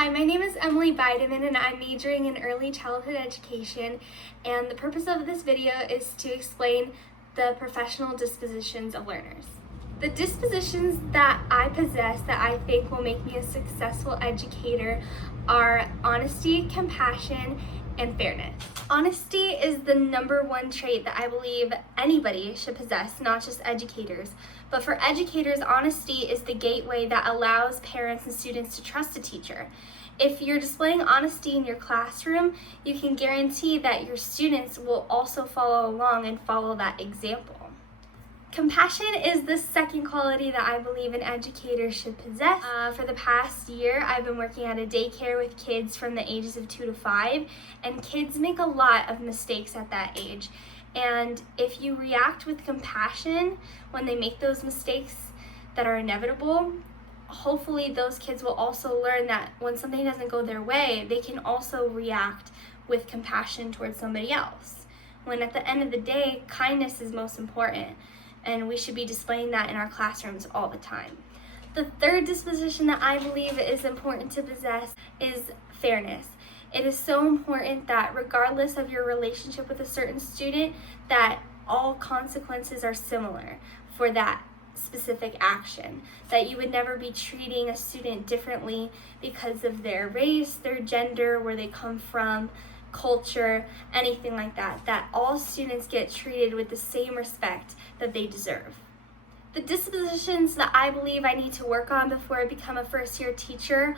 Hi, my name is Emily Bideman and I'm majoring in early childhood education, and the purpose of this video is to explain the professional dispositions of learners. The dispositions that I possess that I think will make me a successful educator are honesty, compassion, and fairness. Honesty is the number one trait that I believe anybody should possess, not just educators. But for educators, honesty is the gateway that allows parents and students to trust a teacher. If you're displaying honesty in your classroom, you can guarantee that your students will also follow along and follow that example. Compassion is the second quality that I believe an educator should possess. For the past year, I've been working at a daycare with kids from the ages of 2 to 5, and kids make a lot of mistakes at that age. And if you react with compassion when they make those mistakes that are inevitable, hopefully those kids will also learn that when something doesn't go their way, they can also react with compassion towards somebody else. When at the end of the day, kindness is most important, and we should be displaying that in our classrooms all the time. The third disposition that I believe is important to possess is fairness. It is so important that regardless of your relationship with a certain student, that all consequences are similar for that specific action. That you would never be treating a student differently because of their race, their gender, where they come from, culture, anything like that. That all students get treated with the same respect that they deserve. The dispositions that I believe I need to work on before I become a first-year teacher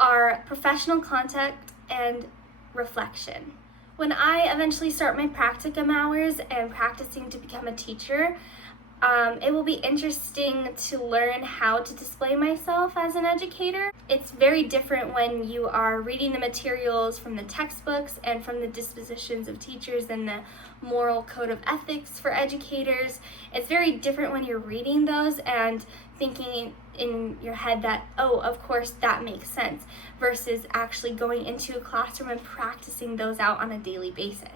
are professional contact and reflection. When I eventually start my practicum hours and practicing to become a teacher, it will be interesting to learn how to display myself as an educator. It's very different when you are reading the materials from the textbooks and from the dispositions of teachers and the moral code of ethics for educators. It's very different when you're reading those and thinking in your head that, oh, of course that makes sense, versus actually going into a classroom and practicing those out on a daily basis.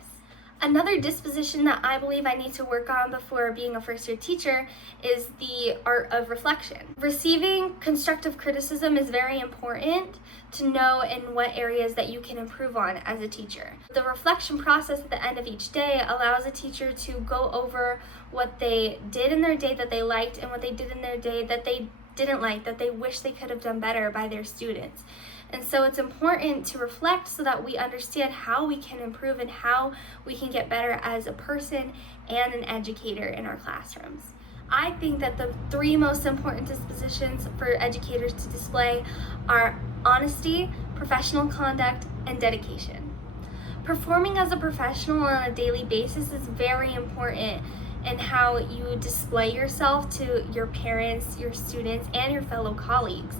Another disposition that I believe I need to work on before being a first-year teacher is the art of reflection. Receiving constructive criticism is very important to know in what areas that you can improve on as a teacher. The reflection process at the end of each day allows a teacher to go over what they did in their day that they liked and what they did in their day that they didn't like, that they wish they could have done better by their students. And so it's important to reflect so that we understand how we can improve and how we can get better as a person and an educator in our classrooms. I think that the three most important dispositions for educators to display are honesty, professional conduct, and dedication. Performing as a professional on a daily basis is very important in how you display yourself to your parents, your students, and your fellow colleagues.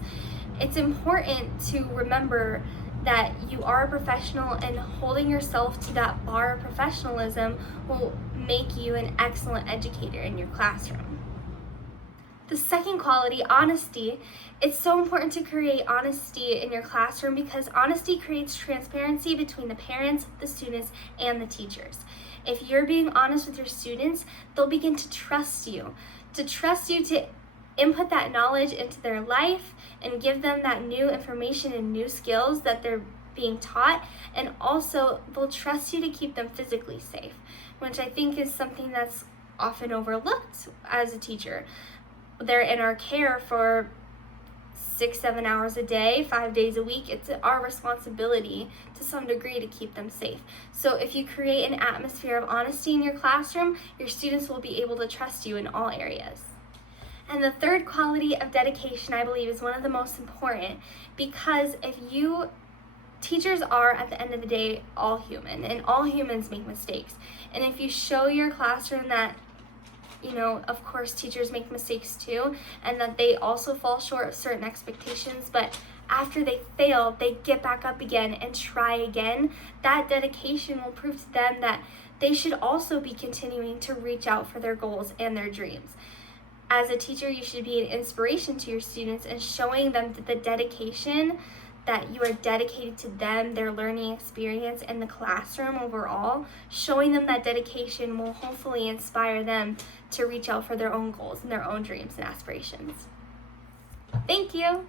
It's important to remember that you are a professional, and holding yourself to that bar of professionalism will make you an excellent educator in your classroom. The second quality, honesty, it's so important to create honesty in your classroom because honesty creates transparency between the parents, the students, and the teachers. If you're being honest with your students, they'll begin to trust you to input that knowledge into their life and give them that new information and new skills that they're being taught, and also they'll trust you to keep them physically safe, which I think is something that's often overlooked as a teacher. They're in our care for 6-7 hours a day, 5 days a week. It's our responsibility to some degree to keep them safe. So if you create an atmosphere of honesty in your classroom, your students will be able to trust you in all areas. And the third quality of dedication, I believe, is one of the most important, because teachers are, at the end of the day, all human, and all humans make mistakes. And if you show your classroom that, of course teachers make mistakes too, and that they also fall short of certain expectations, but after they fail, they get back up again and try again, that dedication will prove to them that they should also be continuing to reach out for their goals and their dreams. As a teacher, you should be an inspiration to your students and showing them the dedication that you are dedicated to them, their learning experience, and the classroom overall. Showing them that dedication will hopefully inspire them to reach out for their own goals and their own dreams and aspirations. Thank you.